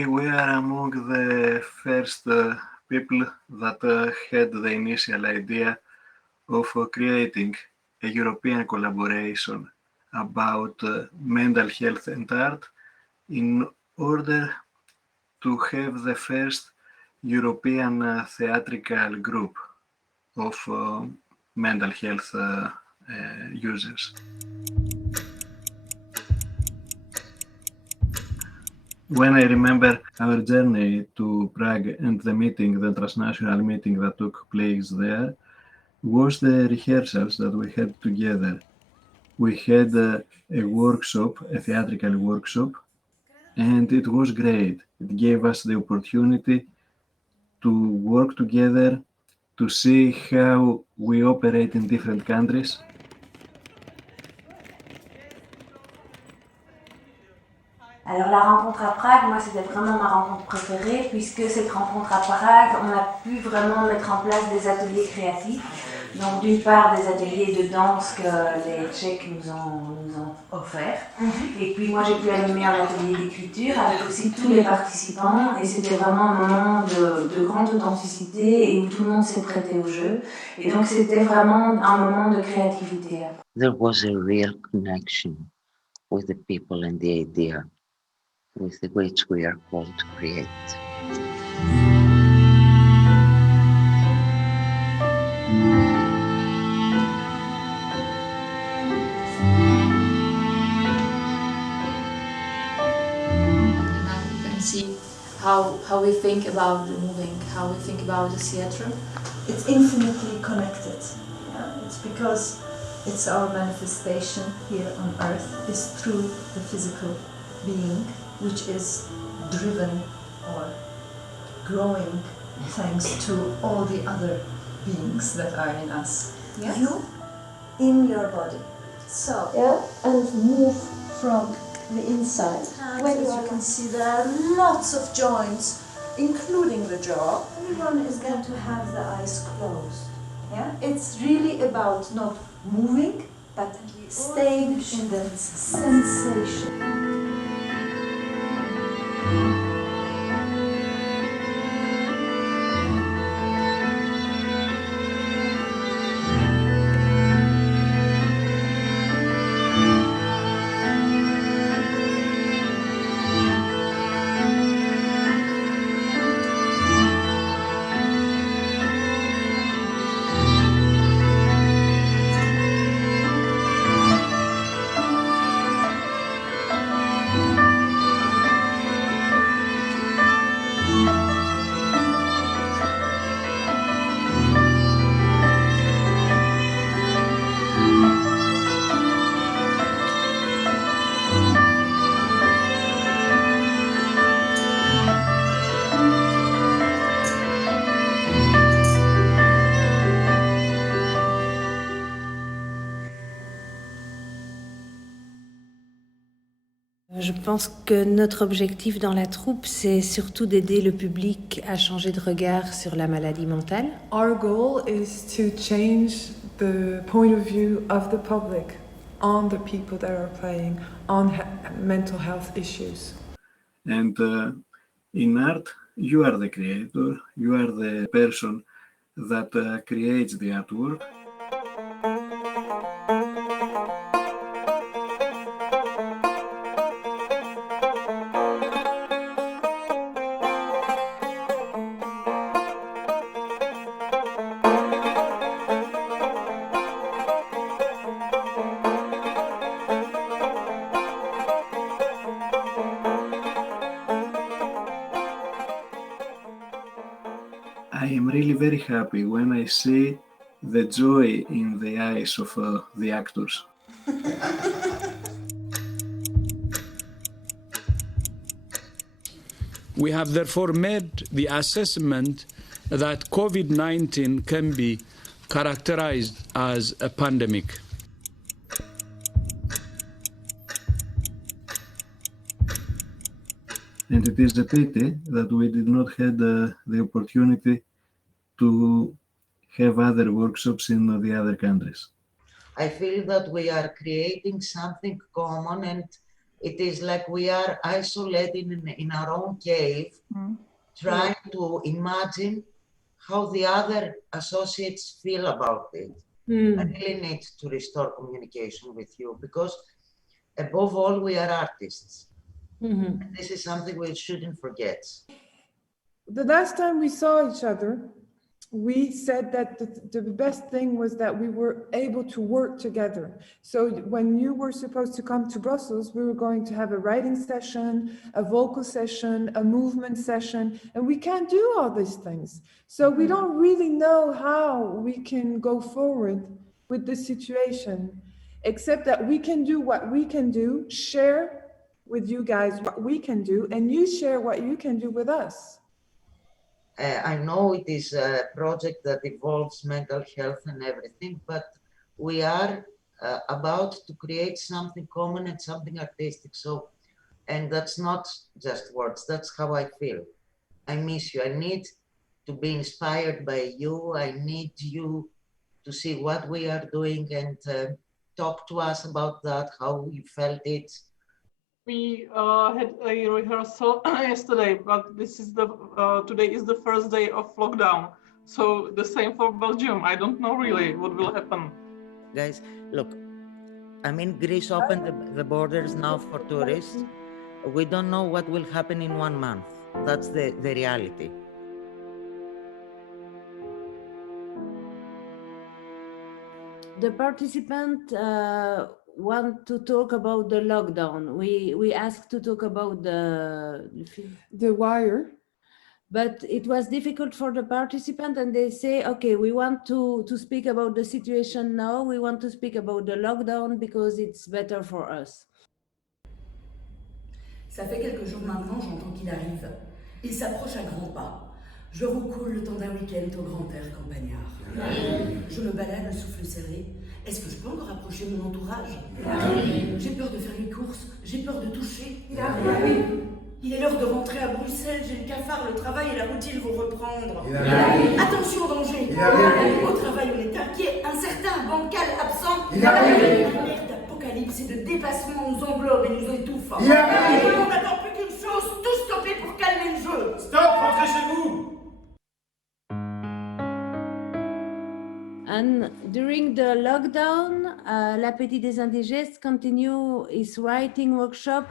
We were among the first people that had the initial idea of creating a European collaboration about mental health and art in order to have the first European theatrical group of mental health users. When I remember our journey to Prague and the transnational meeting that took place there, was the rehearsals that we had together. We had a workshop, a theatrical workshop, and it was great. It gave us the opportunity to work together, to see how we operate in different countries. Alors la rencontre à Prague, moi c'était vraiment ma rencontre préférée puisque cette rencontre à Prague, on a pu vraiment mettre en place des ateliers créatifs. Donc d'une part des ateliers de danse que les Tchèques nous ont offerts. Et puis moi j'ai pu animer un atelier d'écriture avec aussi tous les participants et c'était vraiment un moment de grande authenticité et où tout le monde s'est prêté au jeu. Et donc c'était vraiment un moment de créativité. There was a real connection with the people and the idea with which we are called to create. See how we think about the moving, how we think about the theatre. It's infinitely connected. Yeah? It's because it's our manifestation here on earth is through the physical being, which is driven or growing thanks to all the other beings that are in us. Yes? You in your body. So, yeah, and move from the inside. When as you can see, there are lots of joints, including the jaw. Everyone is going to have the eyes closed. Yeah, it's really about not moving, but staying in the sensation. Je pense que notre objectif dans la troupe, c'est surtout d'aider le public à changer de regard sur la maladie mentale. Our goal is to change the point of view of the public on the people that are playing, on mental health issues. And in art, you are the creator, you are the person that creates the artwork. I am really very happy when I see the joy in the eyes of the actors. We have therefore made the assessment that COVID-19 can be characterized as a pandemic. And it is a pity that we did not have the opportunity to have other workshops in the other countries. I feel that we are creating something common and It is like we are isolated in our own cave, trying to imagine how the other associates feel about it. I really need to restore communication with you because above all, we are artists. This is something we shouldn't forget. The last time we saw each other, we said that the best thing was that we were able to work together. So when you were supposed to come to Brussels, we were going to have a writing session, a vocal session, a movement session, and we can't do all these things. So we don't really know how we can go forward with this situation, except that we can do what we can do, share with you guys what we can do, and you share what you can do with us. I know it is a project that involves mental health and everything, but we are about to create something common and something artistic. So, and that's not just words, that's how I feel. I miss you. I need to be inspired by you. I need you to see what we are doing and talk to us about that, how you felt it. We had a rehearsal yesterday, but this is today is the first day of lockdown. So the same for Belgium. I don't know really what will happen. Guys, look, I mean, Greece opened the borders now for tourists. We don't know what will happen in 1 month. That's the reality. The participant want to talk about the lockdown. We asked to talk about the wire, but it was difficult for the participant, and they say, okay, we want to speak about the situation now. We want to speak about the lockdown because it's better for us. Ça fait quelques jours maintenant, j'entends qu'il arrive. Il s'approche à grands pas. Je roucoule le temps d'un week-end au grand air campagnard. Je me balade, le souffle serré. Est-ce que je peux encore rapprocher mon entourage? J'ai peur de faire les courses, j'ai peur de toucher. Il est l'heure de rentrer à Bruxelles, j'ai le cafard, le travail et la routine vont reprendre. Attention, danger. Au travail, on est inquiet, incertain, bancal, absent. L'alerte d'apocalypse et de dépassement nous englobe et nous étouffe. On n'attend plus qu'une chose, tout stopper pour calmer le jeu. Stop, rentrez chez vous. And during the lockdown, l'Appétit des Indigènes continue its writing workshop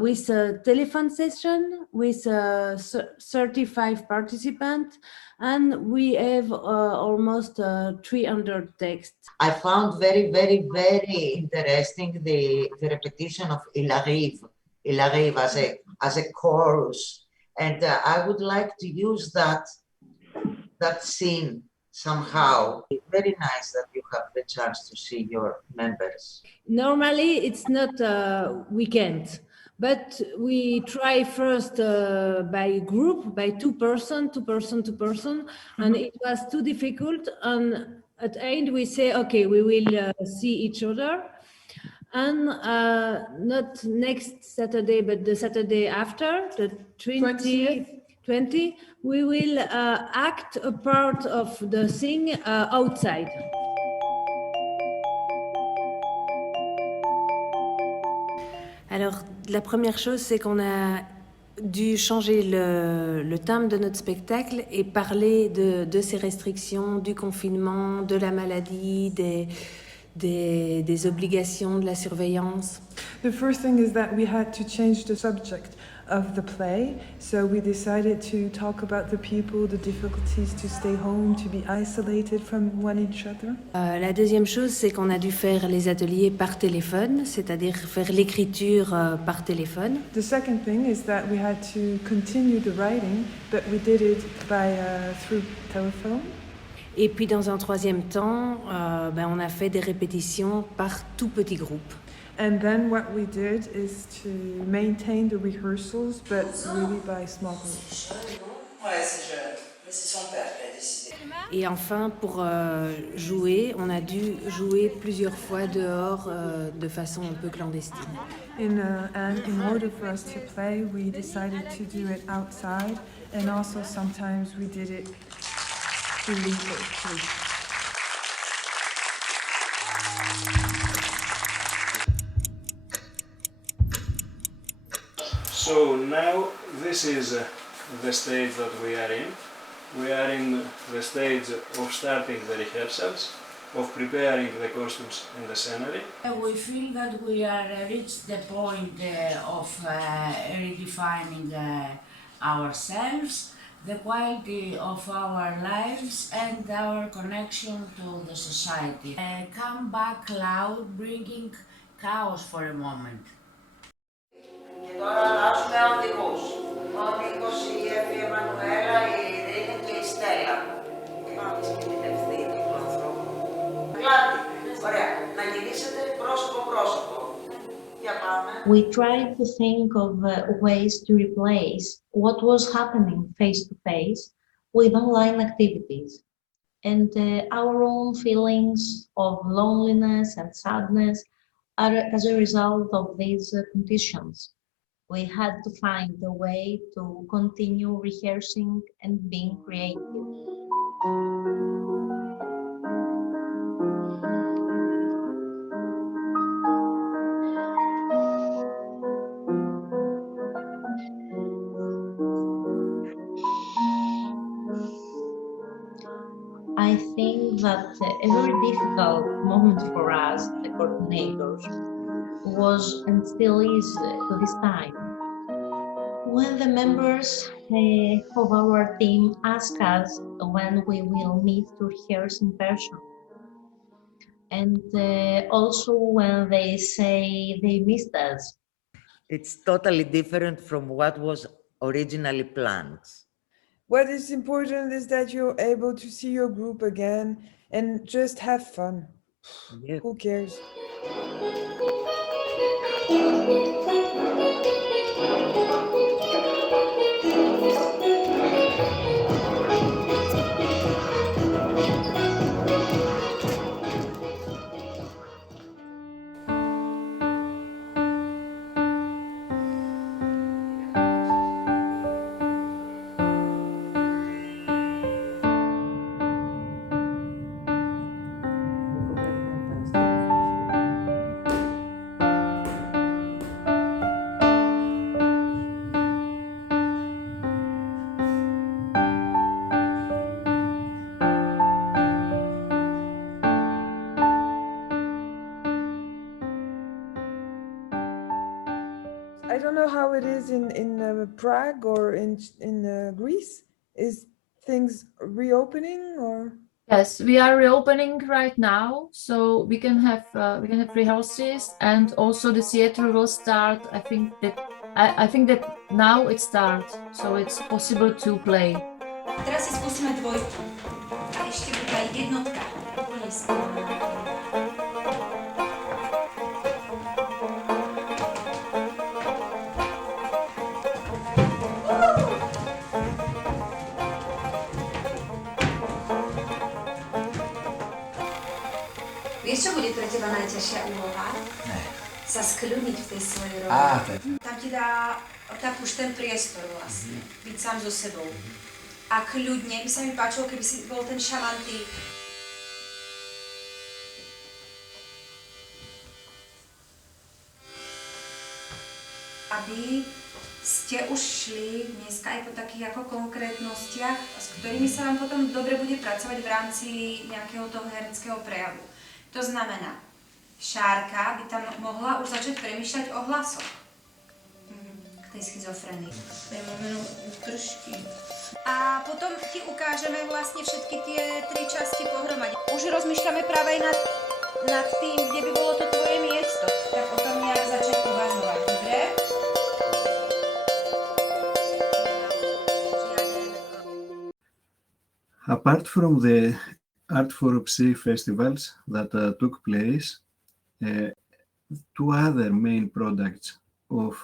with a telephone session with 35 participants, and we have almost 300 texts. I found very, very, very interesting the repetition of Il arrive as a chorus, and I would like to use that scene somehow. It's very nice that you have the chance to see your members. Normally, it's not we can't, but we try first by group, by two person, and it was too difficult. And at the end, we say, okay, we will see each other. And not next Saturday, but the Saturday after, the 20, we will act a part of the thing outside. Alors, la première chose, c'est qu'on a dû changer le thème de notre spectacle et parler de ces restrictions, du confinement, de la maladie, des obligations, de la surveillance. The first thing is that we had to change the subject of the play, so we decided to talk about the people, the difficulties to stay home, to be isolated from one each other. La deuxième chose, c'est qu'on a dû faire les ateliers par téléphone, c'est-à-dire faire l'écriture par téléphone. The second thing is that we had to continue the writing, but we did it through telephone. Et puis dans un troisième temps, on a fait des répétitions par tout petit groupe. And then what we did is to maintain the rehearsals, but really by small groups. Ouais, c'est jeune, mais c'est son père qui a décidé. Et enfin, pour jouer, on a dû jouer plusieurs fois dehors de façon un peu clandestine. And in order for us to play, we decided to do it outside, and also sometimes we did it illegally. So now this is the stage that we are in. We are in the stage of starting the rehearsals, of preparing the costumes and the scenery. We feel that we are reached the point of redefining ourselves, the quality of our lives and our connection to the society. Come back loud, bringing chaos for a moment. Και τώρα αλλάζουμε αντικούς. Ο Νίκος, η Εφη, η Εμμανουέλα, η Ειρήνη και η Στέλλα. Είπαμε και την ευθύνη του ανθρώπου. Κλάντη, ωραία. Να γυρίσετε πρόσωπο-πρόσωπο. Για πάμε. We tried to think of ways to replace what was happening face-to-face with online activities. And our own feelings of loneliness and sadness are as a result of these conditions. We had to find a way to continue rehearsing and being creative. I think that a very difficult moment for us, the coordinators, was and still is to this time. When the members of our team ask us when we will meet to rehearse in person, and also when they say they missed us. It's totally different from what was originally planned. What is important is that you're able to see your group again and just have fun. Yep. Who cares? I don't know how it is in Prague or in Greece. Is things reopening or? Yes, we are reopening right now, so we can have rehearsals, and also the theater will start. I think that now it starts, so it's possible to play. Teraz si skúsime dvojku. A ešte bude aj jednotka. Vieš, čo bude pre teba najťažšia úloha? Ne. Sa skľudniť v tej svojej roli. Tam ti dá tak už ten priestor vlastne. Byť sám so sebou. A kľudne by sa mi páčilo, keby si bol ten šamantý. Aby ste už šli dneska aj po takých ako konkrétnostiach, s ktorými sa vám potom dobre bude pracovať v rámci nejakého toho hereckého prejavu. To znamená, Šárka by tam mohla už začať premýšľať o hlasoch k tej schizofrenii. To je moment trošky. A potom ti ukážeme vlastne všetky tie 3 časti pohromade. Už rozmýšľame práve aj nad tým, kde by bolo to tvoje miesto. Tak o tom nejak začať uvažovať, dobre? Apart from the Art4Psy festivals that took place, 2 other main products of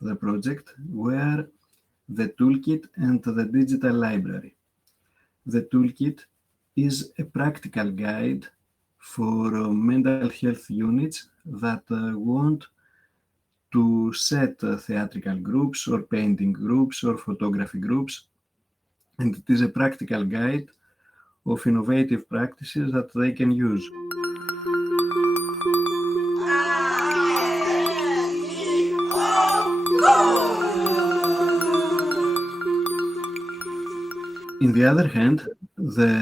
the project were the toolkit and the digital library. The toolkit is a practical guide for mental health units that want to set theatrical groups or painting groups or photography groups, and it is a practical guide of innovative practices that they can use. Oh, In the other hand, the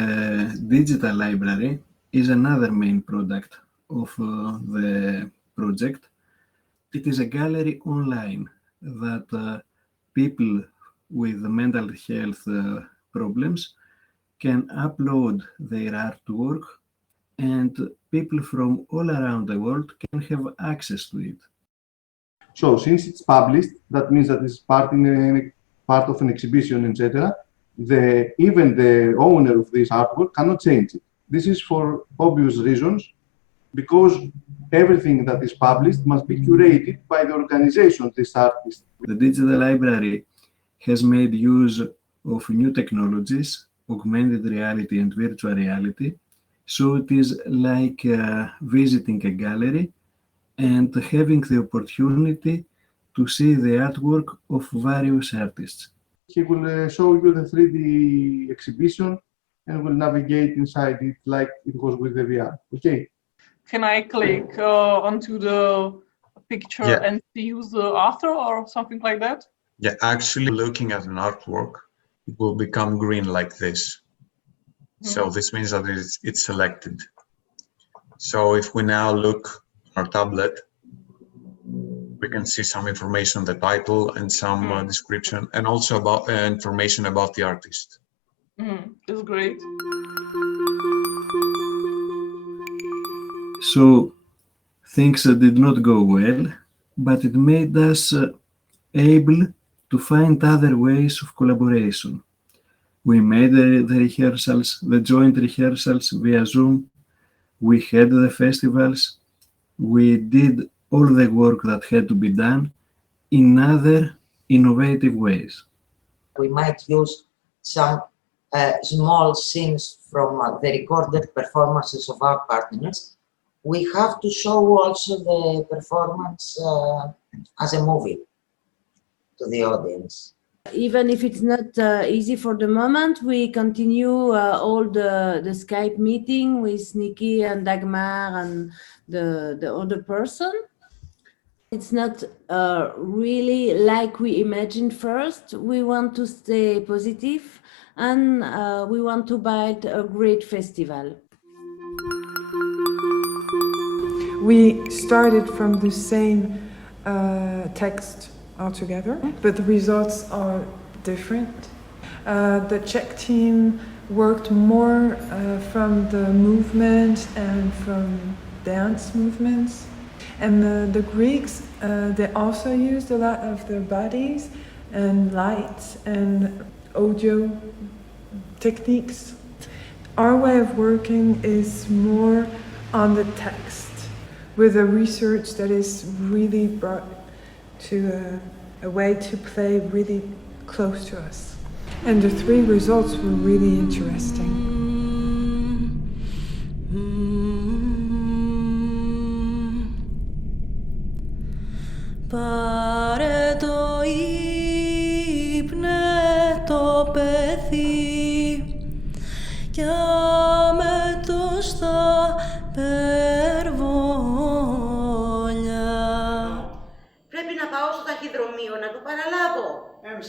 digital library is another main product of the project. It is a gallery online that people with mental health problems can upload their artwork, and people from all around the world can have access to it. So since it's published, that means that it's part of an exhibition, etc. Even the owner of this artwork cannot change it. This is for obvious reasons, because everything that is published must be curated by the organization of this artist. The digital library has made use of new technologies, augmented reality and virtual reality, so it is like visiting a gallery and having the opportunity to see the artwork of various artists. He will show you the 3D exhibition and will navigate inside it like it was with the VR. Okay. Can I click onto the picture and see who's the author or something like that? Yeah, actually looking at an artwork, it will become green like this. So this means that it's selected. So if we now look at our tablet, we can see some information on the title and some description, and also about information about the artist. That's great. So things did not go well, but it made us able to find other ways of collaboration. We made the rehearsals, the joint rehearsals via Zoom. We had the festivals. We did all the work that had to be done in other innovative ways. We might use some small scenes from the recorded performances of our partners. We have to show also the performance as a movie to the audience. Even if it's not easy for the moment, we continue all the Skype meeting with Nikki and Dagmar and the other person. It's not really like we imagined first. We want to stay positive and we want to build a great festival. We started from the same text altogether, but the results are different. The Czech team worked more from the movement and from dance movements. And the Greeks, they also used a lot of their bodies and lights and audio techniques. Our way of working is more on the text, with a research that is really brought to a way to play really close to us. And the 3 results were really interesting. Πάρε το ύπνε το παιδί κι άμε το στα περβόλια. Πρέπει να πάω στο ταχυδρομείο να το παραλάβω.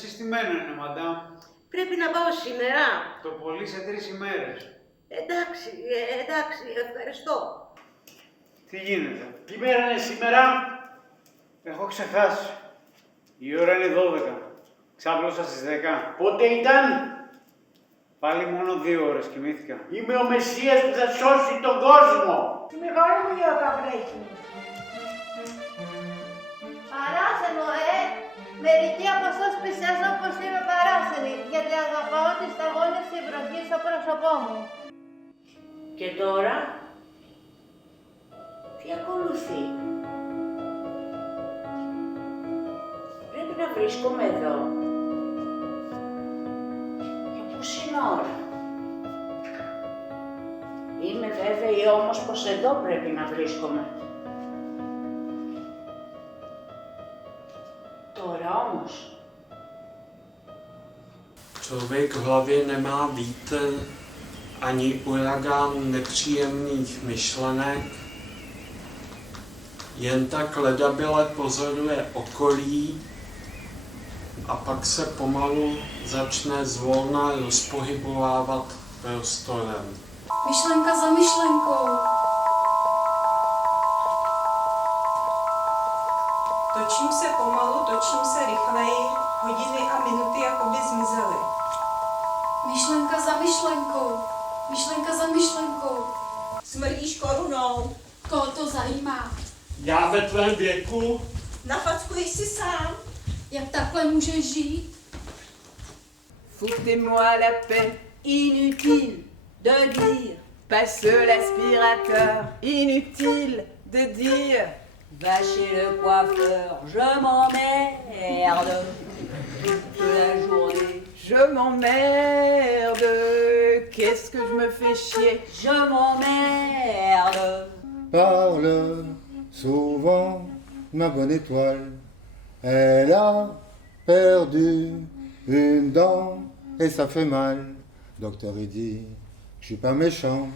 Συστημένο είναι, μαντάμ. Πρέπει να πάω σήμερα. Το πολύ σε 3 ημέρες. Εντάξει, ευχαριστώ. Τι γίνεται? Τι μέρα είναι σήμερα? Έχω ξεχάσει. Η ώρα είναι 12. Ξάπλωσα στις 10. Πότε ήταν? Πάλι μόνο 2 ώρες κοιμήθηκα. Είμαι ο Μεσσίας που θα σώσει τον κόσμο. Τη μεγάλη μου γιώτα βρέχει. Παράσενο, Μερικοί από εσάς πλησιάζουν πως είμαι παράσενη, γιατί αγαπάω τις σταγόνες της βροχής στο πρόσωπό μου. Και τώρα, τι ακολουθεί? Πρέπει να βρίσκομαι εδώ. Για πόση ώρα? Είμαι βέβαιη όμως πως εδώ πρέπει να βρίσκομαι. Τώρα όμως. Člověk v hlavě nemá vítr ani uragán nepříjemných myšlenek, jen tak ledabyle pozoruje okolí a pak se pomalu začne zvolna rozpohybovávat prostorem. Myšlenka za myšlenkou. Točím se pomalu, točím se rychleji, hodiny a minuty jakoby zmizely. Myšlenka za myšlenkou. Myšlenka za myšlenkou. Smrdíš korunou. Koho to zajímá? Já ve tvém věku? Nafackuješ si sám. Jak takhle můžeš žít? Foutez-moi la paix, inutile de dire, passe l'aspirateur, inutile de dire, va chez le coiffeur, je m'emmerde toute la journée, je m'emmerde, qu'est-ce que je me fais chier, je m'emmerde. Parle souvent ma bonne étoile, elle a perdu une dent et ça fait mal. Docteur il dit, je suis pas méchant.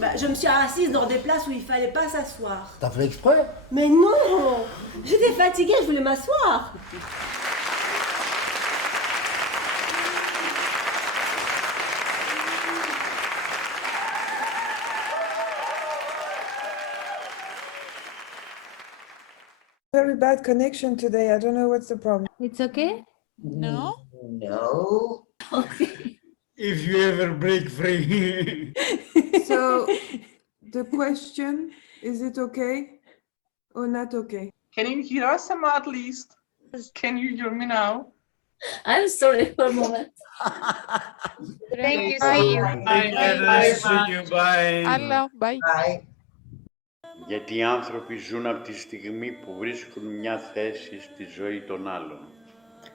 Bah, je me suis assise dans des places où il fallait pas s'asseoir. T'as fait exprès? Mais non, j'étais fatiguée, je voulais m'asseoir. Very bad connection today. I don't know what's the problem. It's okay? No. If you ever break free. So the question, is it okay or not okay? Can you hear us, Emma, at least? Can you hear me now? I'm sorry for a moment. Thank you. See you. Bye. See you. Bye. Hello. Bye. Bye. Γιατί οι άνθρωποι ζουν από τη στιγμή που βρίσκουν μια θέση στη ζωή των άλλων.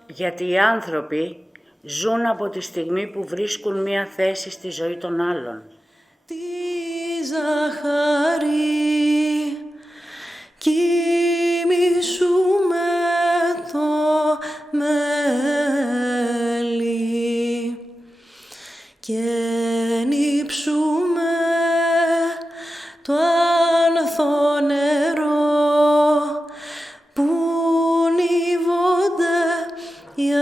Γιατί οι άνθρωποι ζουν από τη στιγμή που βρίσκουν μία θέση στη ζωή των άλλων. Τη ζαχαρή κοιμήσου με το μέλι και νύψουμε το άνθο νερό που νύβονται οι